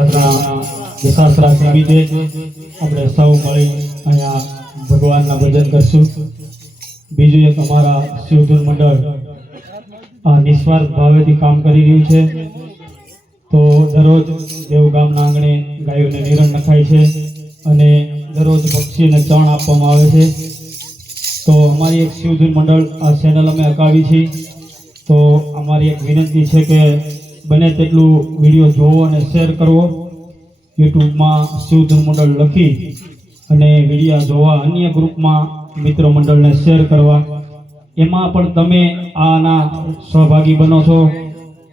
આજના દશાસરા નિમિત્તે આપણે સૌ મળી અહીંયા ભગવાનના ભજન કરશું। બીજું એક અમારા શિવધૂન મંડળ આ નિસ્વાર્થ ભાવેથી કામ કરી રહ્યું છે। તો દરરોજ દેવગામના આંગણે ગાયોને નિરણ નખાય છે અને દરરોજ પક્ષીને ચણ આપવામાં આવે છે। તો અમારી એક શિવધૂન મંડળ આ ચેનલ અમે અકાવી છે। તો અમારી એક વિનંતી છે કે બને તેટલું વિડીયો જોવો અને શેર કરવો। યુટ્યુબમાં શિવધૂન મંડળ લખી અને વિડીયો જોવા અન્ય ગ્રુપમાં મિત્ર મંડળને શેર કરવા। એમાં પણ તમે આના સહભાગી બનો છો,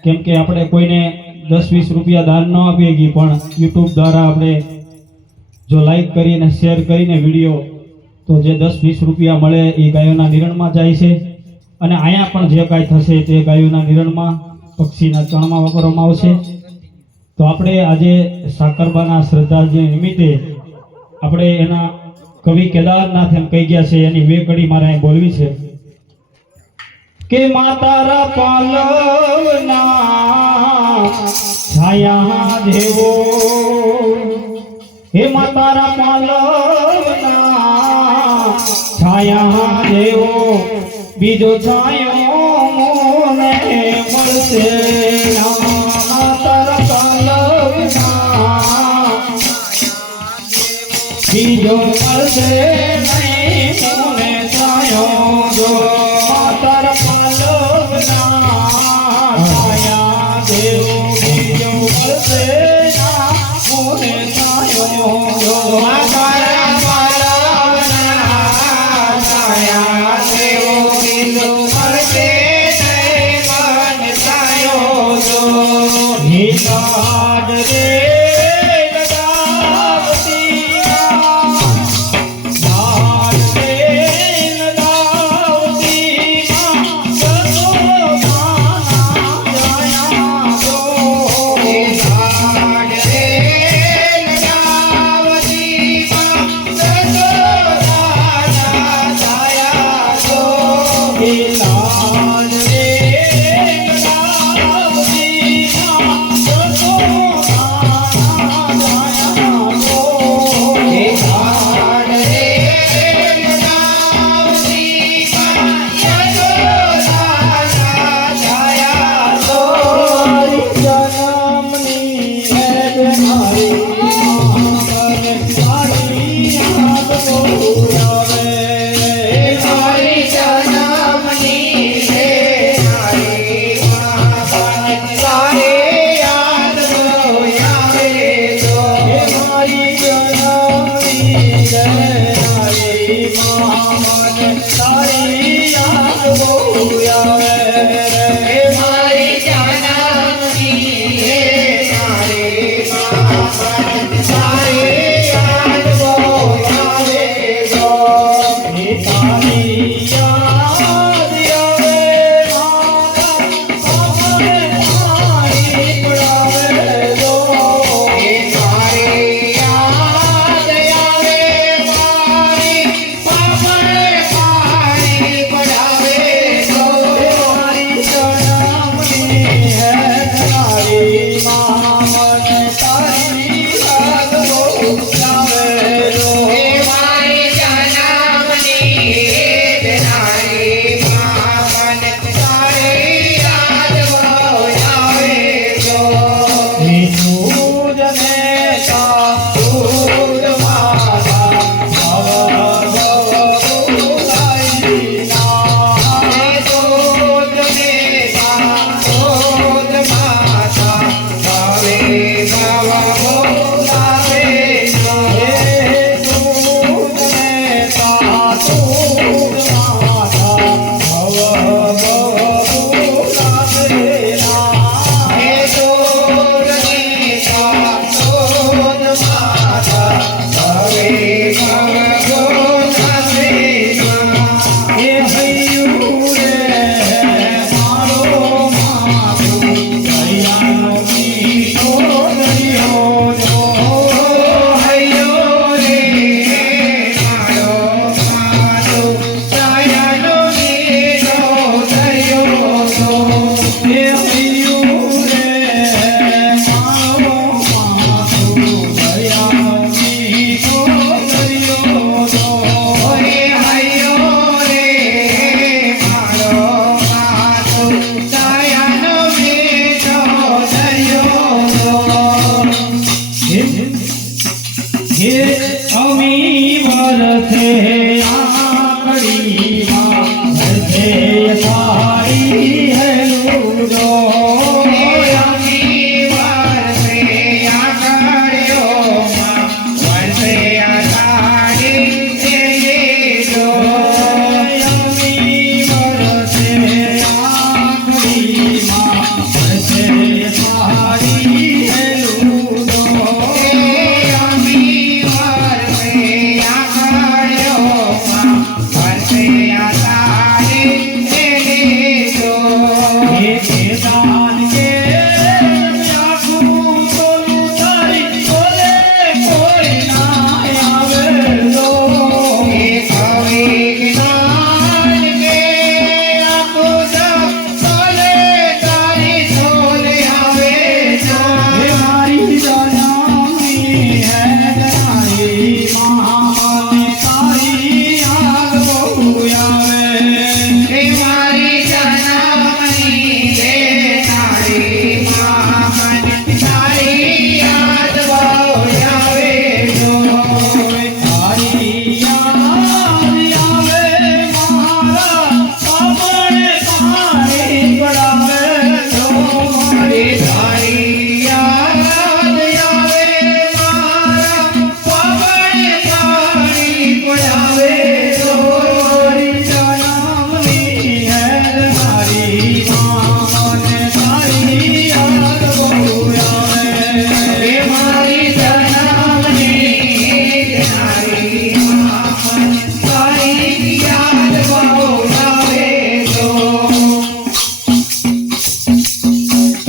કેમ કે આપણે કોઈને 10-20 રૂપિયા દાન ન આપીએ કે પણ યુટ્યુબ દ્વારા આપણે જો લાઈક કરીને શેર કરીને વિડીયો તો જે 10-20 રૂપિયા મળે એ ગાયોના નિરણમાં જાય છે અને અહીંયા પણ જે કાંઈ થશે તે ગાયોના નિરણમાં પક્ષીના ચણમાં વાપરવામાં આવશે। તો આપણે આજે સાકરબાના શ્રદ્ધાંજલિ નિમિત્તે આપણે એના કવિ કેદારનાથ એમ કહી ગયા છે, એની 2 કડી મારે અહીં બોલવી છે કે માતારા પાલવના છાયા દેવો, હે માતારા પાલવના છાયા દેવો, બીજો છાયો મને મળશે ના। માતારા પાલવના બીજો મળશે નહીં મને છાયો જો। માતારા પાલવના છાયા દેવો, બીજો મળશે ના મને છાયો જો। માતારા પાલવના છાયા દેવો, બીજો મળશે નહીં મને છાયો જો। હે લાડ રે Oh હે અમી વરસે આંગળીમાં વરસે તારી હેલુડો અમી વરસે આંગળીઓમાં વરસે તારી હેલુડો અમી વરસે આંગળીમાં વરસે તારી હેલુડો અમી વરસે આંગળીઓમાં વરસે તારી હેલુડો હે દાન કે આખું તોલું તારી બોલે કોઈ ના આવે લો કવિ જ્ઞાન કે આખો સોલે તારી સોલે આવે હે મારી જનામી હે જનારી મહાને તારી યાદ બહુ આવે હે મારી જનમની હે તારી મહાન તારી યાદ બહુ આવે જો તારી યાદ આવે મારા આપણે તારી પડાવે લો મારી તારી યાદ આવે મારા પવન તારી પડાવે જો મારી જનામની હે મારી માને તારી યાદ બહુ આવે હે મારી જનમની તારી મહાન તારી યાદ બહુ આવે જો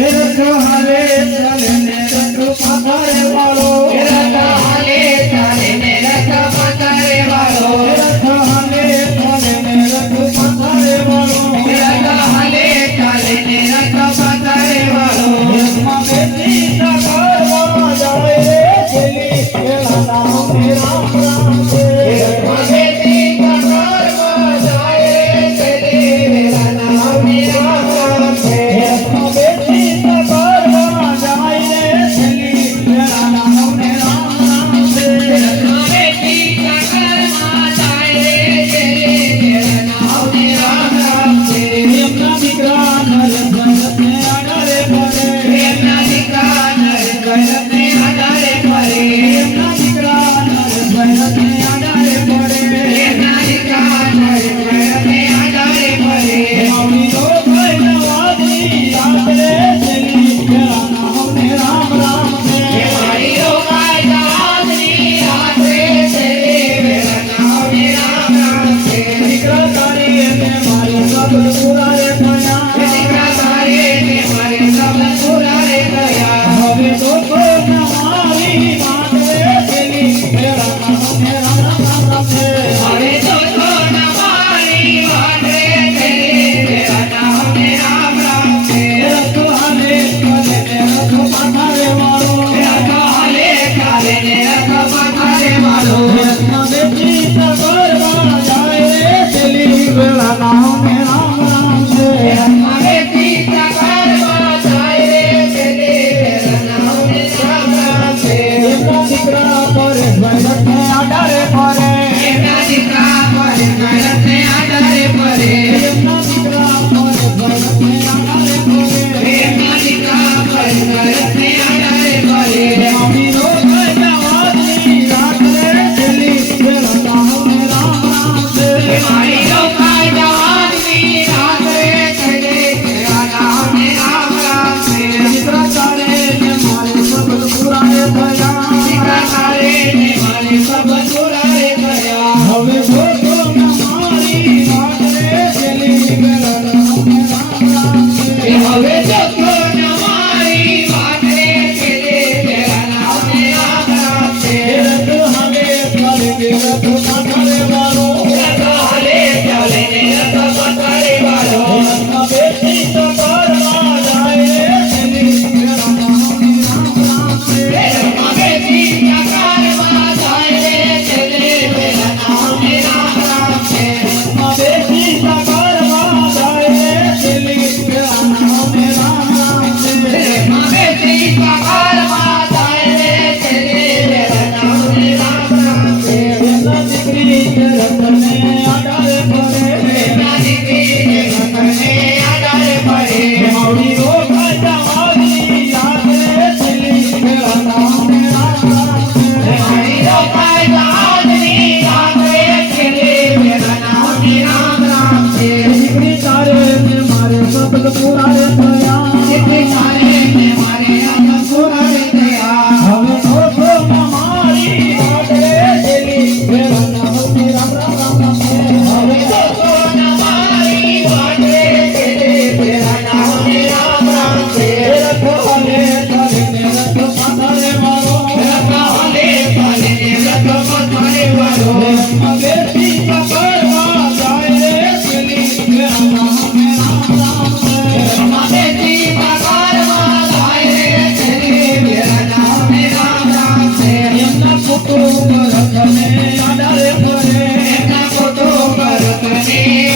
રથ હાલે ચાલે ને રથ પધારે વાળો રથ હાલે ચાલે ને રથ પધારે વાળો રથ હાલે ચાલે ને રથ પધારે વાળો રથ હાલે ચાલે ને રથ પધારે વાળો રથમાં બેઠી સાગરમાં જાય રે છેલ્લી વેળા નામ રામ રામ છે રથમાં બેઠી સાગરમાં જાય રે છેલ્લી વેળા નામ રામ રામ છે રથમાં બેઠી સાગરમાં જાય રે છેલ્લી વેળા નામ રામ રામ છે રથમાં બેઠી સાગરમાં જાય રે છેલ્લી વેળા નામ રામ રામ છે એમના દીકરા નરસને આધારે ભરે એમના દીકરા નરગણને આધારે ફરે એમના દીકરા નરસને આધારે ભરે એમના દીકરા નરગણને આધારે ફરે માવડી તો ભાઈ નવાજી રાત્રે છેલ્લી વેળા નામ રામ રામ છે મારી રોકાય દાદરી રાત્રે છેલ્લી વેળા નામ રામ રામ છે દીકરા તારી એને મારે સબલ પુરારે થયા દીકરા તારે ને મારે સબ પુરારે ગયા હવે તો કોઈ નવારી રાત્રે છેલ્લી વેળા નામ રામ રામ છે હવે તો નવારી વાટે છેલ્લી વેળા નામ રામ રામ છે રથ હાલે ચાલે ને રથ પધારે વાળો રથ હાલે ચાલે ને રથ પધારે વાળો રથમાં બેઠી સાગરમાં જાય રે છેલ્લી વેળા નામ રામ રામ છે રથમાં બેઠી સાગરમાં જાય રે છેલ્લી વેળા નામ રામ રામ છે એમના દીકરા પરેશભાઈ રથને આધારે ફરે એમના દીકરા પર ગણતને આધારે ફરે એમના દીકરા પરેશભાઈ રથને આધારે ફરે એમના દીકરા પર ગણતને આધારે ફરે માવડી નો ભાઈ નવાજી રાત્રે છેલ્લી વેળા નામ રામ રામ છે મારી રોકાય દાદરી રાત્રે છેલ્લી વેળા નામ રામ રામ છે દીકરા તારે ને મારે સબલ પુરારે થયા દીકરા તારે ને મારે સબ પુરારે ગયા હવે ભોગો ન મારી રાત્રે છેલ્લી મારી રોકાય ગાજની રાત્રે ખેલે મેરા નામ ને રામ રામ છે તારે ને મારે શબ્દ પુરાણે થયા એટલે તારે ને મારે આમ પુરાણે થયા હવે ઓછો મારી વાટે ચેલી મેરા નામ ને રામ રામ રામ છે હવે તો મારી વાટે ખેલે મેરા નામ ને રામ રામ છે રખો અને તારે ને રખો પાતાને મારો રખાલે કાલે ને રખો મારે વાળો બેટી પકડવા જાય રે ચેલી મેરા નામ ને રામ રામ છે મામેથી પગારમાં જાય રે ખેલે મેરા નામ ને રામ રામ છે એમના કુટુંબ રખને આડારે ફરે એના ફોટો ભરતને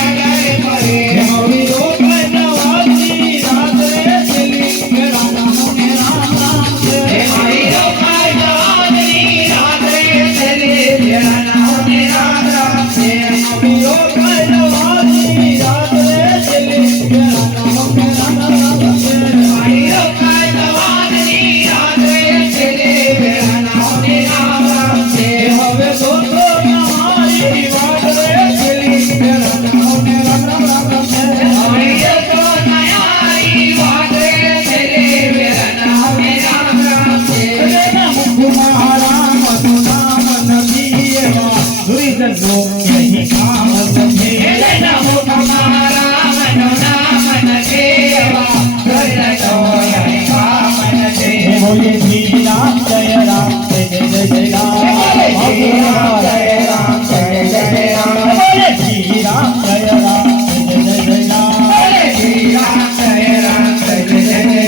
અગાડે ફરે આવી રોકાય નવાજી રાત્રે ચેલી મેરા નામ ને રામ રામ છે મારી રોકાય ગાજની રાત્રે ખેલે મેરા નામ ને રામ રામ છે આવી રોકાય નવાજી રાત્રે ચેલી મેરા નામ ને રામ રામ છે મારી રોકાય ગાજની રાત્રે ખેલે મેરા નામ ને રામ રામ છે હવે દોસ્તો મારી વાટરે ચેલી મેરા નામ ને રામ રામ છે મારી તો નયારી વાટે ખેલે મેરા નામ ને રામ રામ છે એના મુખમાં મધુ નામ નથી એવા દુર્જનો નહીં કામ નથી એના મુખમાં રામનો નામ નથી એવા દુર્જનો અહીં કામ નથી બોલે શ્રી રામ જય રામ જય જય જય રામ બોલે શ્રી રામ જય રામ જય જય રામ બોલે શ્રી રામ જય રામ જય જય જય રામ બોલે શ્રી રામ જય રામ જય જય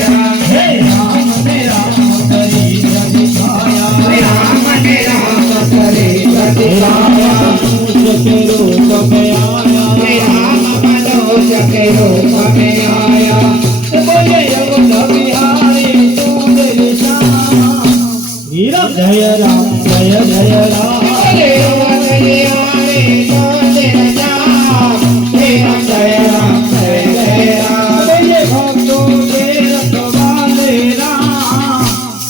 રામ હે રામ ને રામ કરી જય છાયા રામ ને રામ કરે જય રામ સકેરો તમે આયા રામ મનોજ કે રૂપ में आया બોલે યમુન બિહારી તું દિશામાં વીરા જય રામ જય જય રામ बोले वदने आए जोने राम तेरा जय राम जय जय राम बोले भक्तों के रखवाले राम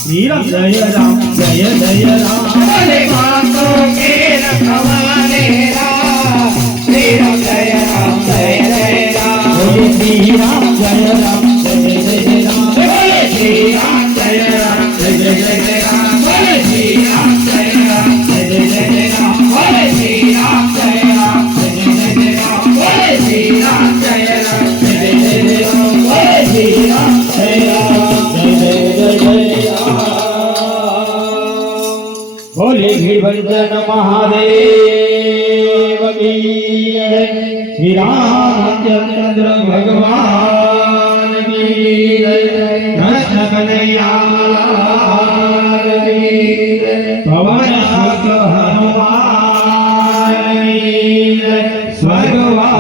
वीरा जय राम जय जय राम बोले बातों के रखवाले राम तेरा जय राम जय जय राम बोले श्री राम जय राम जय जय राम बोले श्री राम जय राम जय जय राम बोले श्री राम जय राम जय जय राम बोले श्री राम जय राम जय जय राम बोले श्री राम जय राम जय जय राम बोले श्री राम जय राम जय जय राम बोले गिरिवर्धन महादेव की जय श्री रामचंद्र भगवान की जय कृष्ण कन्हैया लाल की जय पवन सुत हनुमान की जय स्वर्गवासी